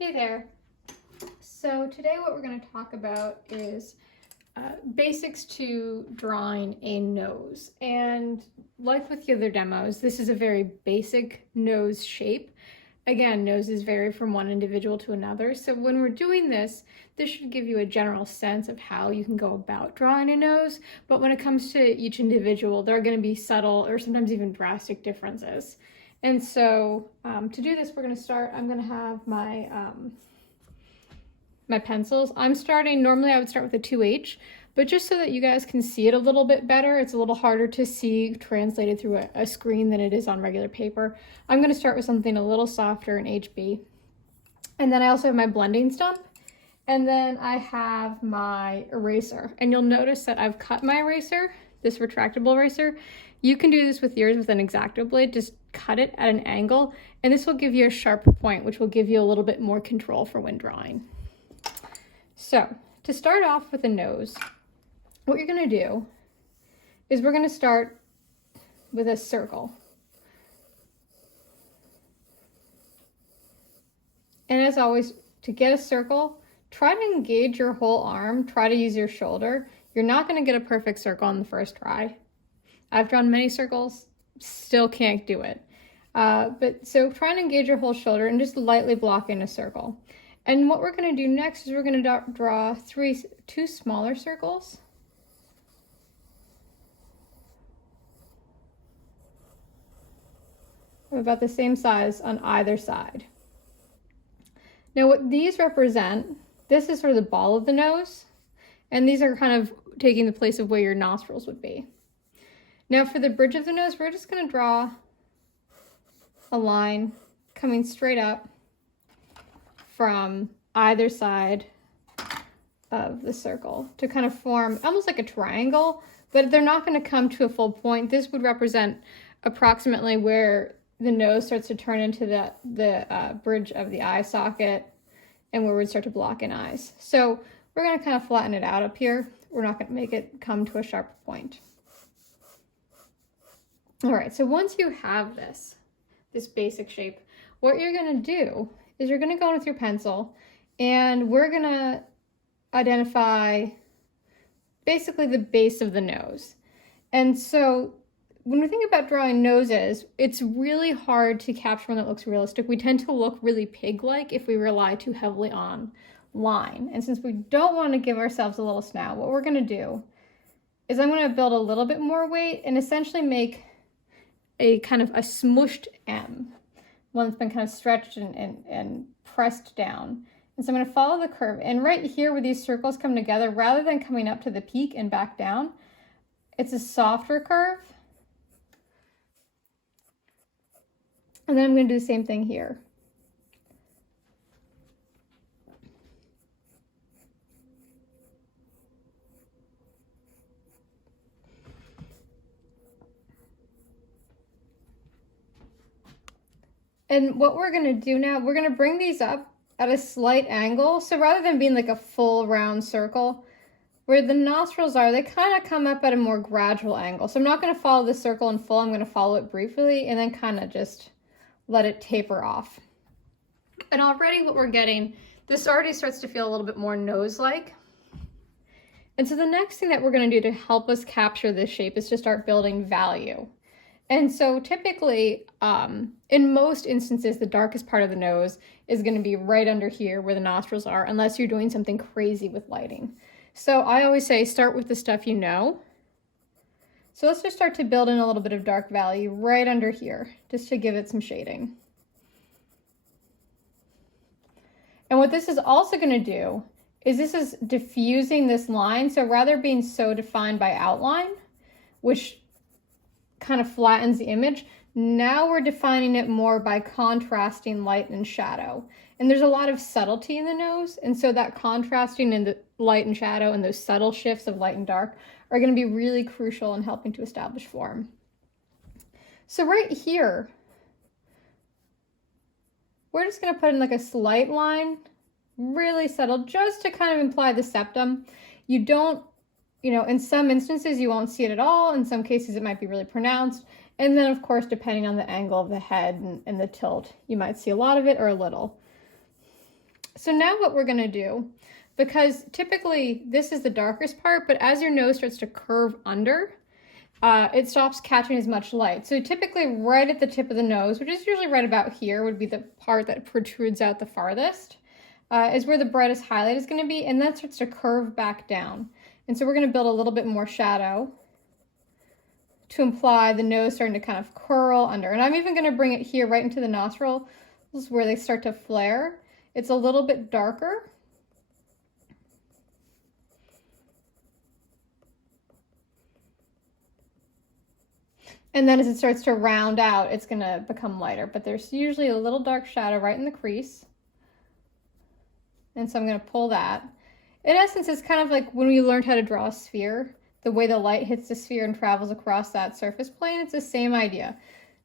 Hey there. So today what we're going to talk about is basics to drawing a nose. And like with the other demos, this is a very basic nose shape. Again, noses vary from one individual to another. So when we're doing this, this should give you a general sense of how you can go about drawing a nose. But when it comes to each individual, there are going to be subtle or sometimes even drastic differences. And so to do this, we're going to start, I'm going to have my my pencils. Normally I would start with a 2H, but just so that you guys can see it a little bit better, it's a little harder to see translated through a screen than it is on regular paper. I'm going to start with something a little softer in HB. And then I also have my blending stump. And then I have my eraser. And you'll notice that I've cut my eraser, this retractable eraser. You can do this with yours with an X-Acto blade. Just cut it at an angle, and this will give you a sharp point, which will give you a little bit more control for when drawing. So to start off with a nose, what you're going to do is we're going to start with a circle. And as always, to get a circle, try to engage your whole arm, try to use your shoulder. You're not going to get a perfect circle on the first try. I've drawn many circles, still can't do it. So try and engage your whole shoulder and just lightly block in a circle. And what we're going to do next is we're going to draw two smaller circles. About the same size on either side. Now what these represent, this is sort of the ball of the nose, and these are kind of taking the place of where your nostrils would be. Now for the bridge of the nose, we're just going to draw a line coming straight up from either side of the circle to kind of form almost like a triangle, but they're not going to come to a full point. This would represent approximately where the nose starts to turn into the bridge of the eye socket and where we'd start to block in eyes. So we're going to kind of flatten it out up here. We're not going to make it come to a sharp point. All right, so once you have this basic shape, what you're going to do is you're going to go in with your pencil and we're going to identify basically the base of the nose. And so when we think about drawing noses, it's really hard to capture one that looks realistic. We tend to look really pig-like if we rely too heavily on line. And since we don't want to give ourselves a little snout, what we're going to do is I'm going to build a little bit more weight and essentially make a kind of a smooshed M, one that's been kind of stretched and pressed down. And so I'm going to follow the curve. And right here where these circles come together, rather than coming up to the peak and back down, it's a softer curve. And then I'm going to do the same thing here. And what we're going to do now, we're going to bring these up at a slight angle. So rather than being like a full round circle, where the nostrils are, they kind of come up at a more gradual angle. So I'm not going to follow the circle in full. I'm going to follow it briefly and then kind of just let it taper off. And already what we're getting, this already starts to feel a little bit more nose-like. And so the next thing that we're going to do to help us capture this shape is to start building value. And so typically, in most instances, the darkest part of the nose is going to be right under here where the nostrils are, unless you're doing something crazy with lighting. So I always say start with the stuff you know. So let's just start to build in a little bit of dark value right under here, just to give it some shading. And what this is also going to do is this is diffusing this line. So rather being so defined by outline, which kind of flattens the image, now we're defining it more by contrasting light and shadow. And there's a lot of subtlety in the nose, and so that contrasting in the light and shadow and those subtle shifts of light and dark are going to be really crucial in helping to establish form. So right here, we're just going to put in like a slight line, really subtle, just to kind of imply the septum. You don't, in some instances you won't see it at all. In some cases it might be really pronounced. And then of course, depending on the angle of the head and the tilt, you might see a lot of it or a little. So now what we're gonna do, because typically this is the darkest part, but as your nose starts to curve under, it stops catching as much light. So typically right at the tip of the nose, which is usually right about here, would be the part that protrudes out the farthest, is where the brightest highlight is gonna be, and that starts to curve back down. And so we're gonna build a little bit more shadow to imply the nose starting to kind of curl under. And I'm even gonna bring it here right into the nostrils where they start to flare. It's a little bit darker. And then as it starts to round out, it's gonna become lighter, but there's usually a little dark shadow right in the crease. And so I'm gonna pull that. In essence, it's kind of like when we learned how to draw a sphere, the way the light hits the sphere and travels across that surface plane. It's the same idea,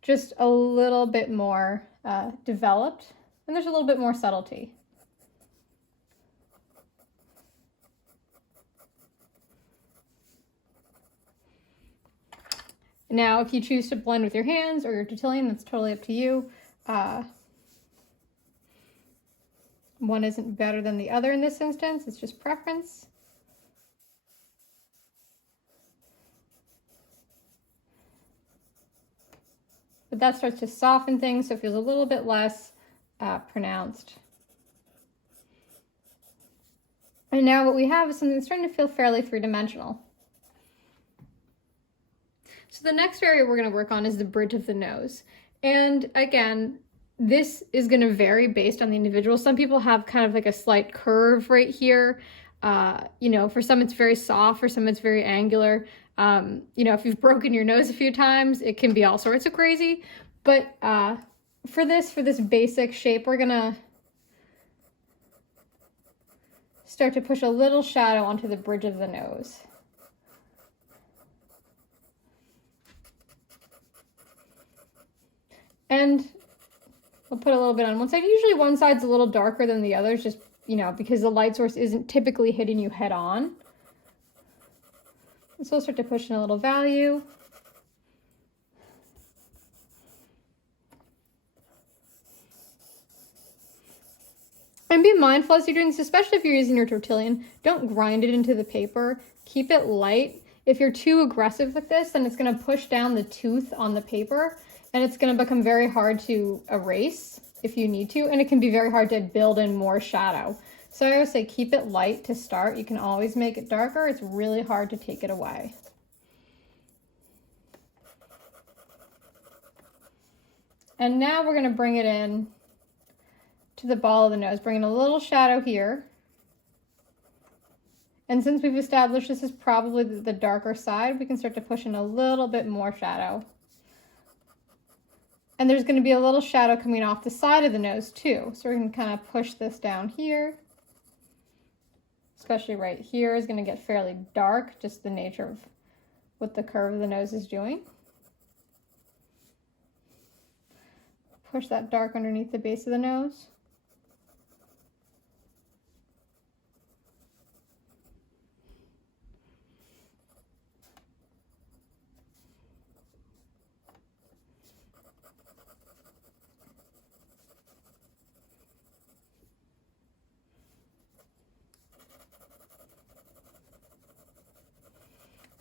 just a little bit more developed, and there's a little bit more subtlety. Now, if you choose to blend with your hands or your Dotilion, that's totally up to you. One isn't better than the other in this instance, it's just preference. But that starts to soften things, so it feels a little bit less pronounced. And now what we have is something that's starting to feel fairly three-dimensional. So the next area we're going to work on is the bridge of the nose. And again, this is going to vary based on the individual. Some people have kind of like a slight curve right here. You know, for some it's very soft, for some it's very angular. You know, if you've broken your nose a few times, it can be all sorts of crazy. But for this basic shape, we're gonna start to push a little shadow onto the bridge of the nose. And we'll put a little bit on one side. Usually one side's a little darker than the others, just, you know, because the light source isn't typically hitting you head on. And so we'll start to push in a little value. And be mindful as you're doing this, especially if you're using your Dotilion, don't grind it into the paper. Keep it light. If you're too aggressive with this, then it's going to push down the tooth on the paper, and it's going to become very hard to erase if you need to, and it can be very hard to build in more shadow. So I always say keep it light to start. You can always make it darker. It's really hard to take it away. And now we're going to bring it in to the ball of the nose, bring in a little shadow here. And since we've established this is probably the darker side, we can start to push in a little bit more shadow. And there's going to be a little shadow coming off the side of the nose too. So we're going to kind of push this down here. Especially right here is going to get fairly dark, just the nature of what the curve of the nose is doing. Push that dark underneath the base of the nose.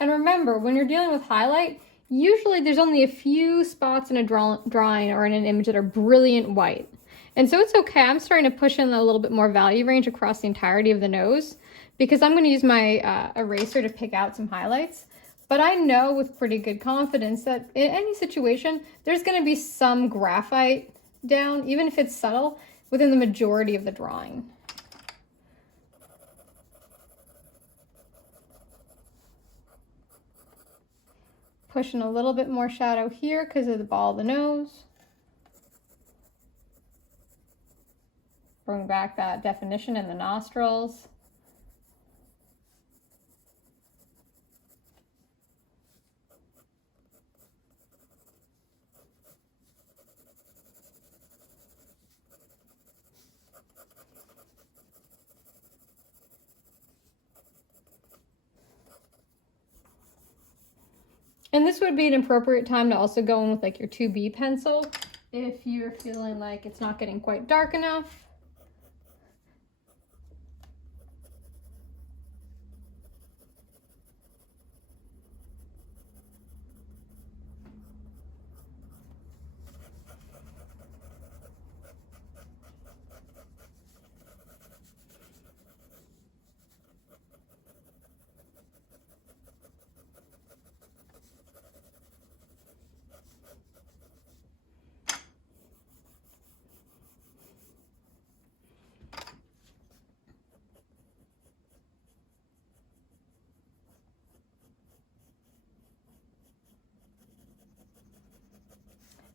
And remember, when you're dealing with highlight, usually there's only a few spots in a drawing or in an image that are brilliant white. And so it's okay. I'm starting to push in a little bit more value range across the entirety of the nose because I'm going to use my eraser to pick out some highlights. But I know with pretty good confidence that in any situation, there's going to be some graphite down, even if it's subtle, within the majority of the drawing. Pushing a little bit more shadow here because of the ball of the nose. Bring back that definition in the nostrils. And this would be an appropriate time to also go in with like your 2B pencil if you're feeling like it's not getting quite dark enough.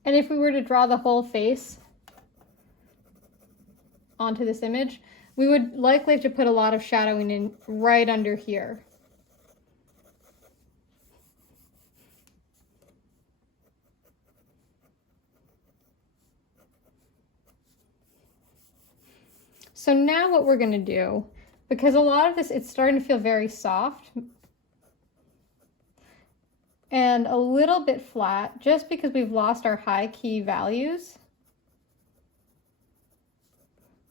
And if we were to draw the whole face onto this image, we would likely have to put a lot of shadowing in right under here. So now what we're going to do, because a lot of this, it's starting to feel very soft and a little bit flat, just because we've lost our high key values.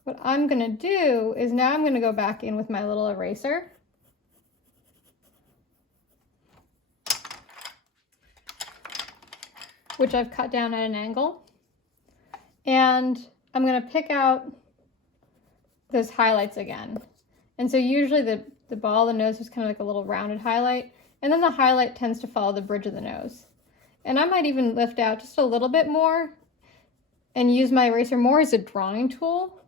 What I'm going to do is now I'm going to go back in with my little eraser. Which I've cut down at an angle. And I'm going to pick out those highlights again. And so usually the ball of the nose is kind of like a little rounded highlight, and then the highlight tends to follow the bridge of the nose. And I might even lift out just a little bit more and use my eraser more as a drawing tool.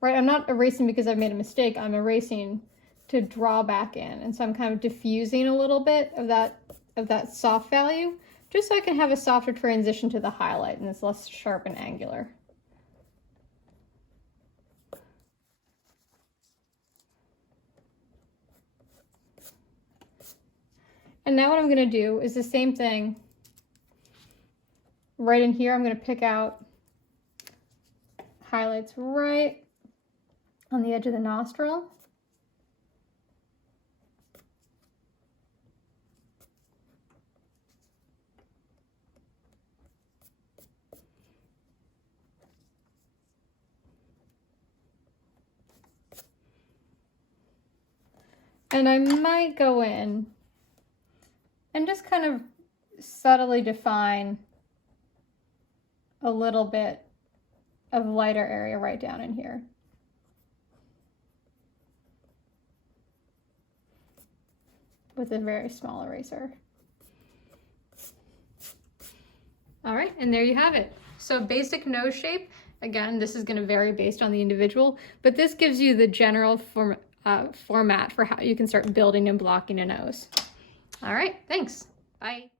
Right, I'm not erasing because I've made a mistake, I'm erasing to draw back in. And so I'm kind of diffusing a little bit of that soft value, just so I can have a softer transition to the highlight and it's less sharp and angular. And now what I'm going to do is the same thing. Right in here, I'm going to pick out highlights right on the edge of the nostril. And I might go in and just kind of subtly define a little bit of lighter area right down in here. With a very small eraser. All right, and there you have it. So basic nose shape. Again, this is going to vary based on the individual, but this gives you the general format for how you can start building and blocking a nose. All right, thanks. Bye.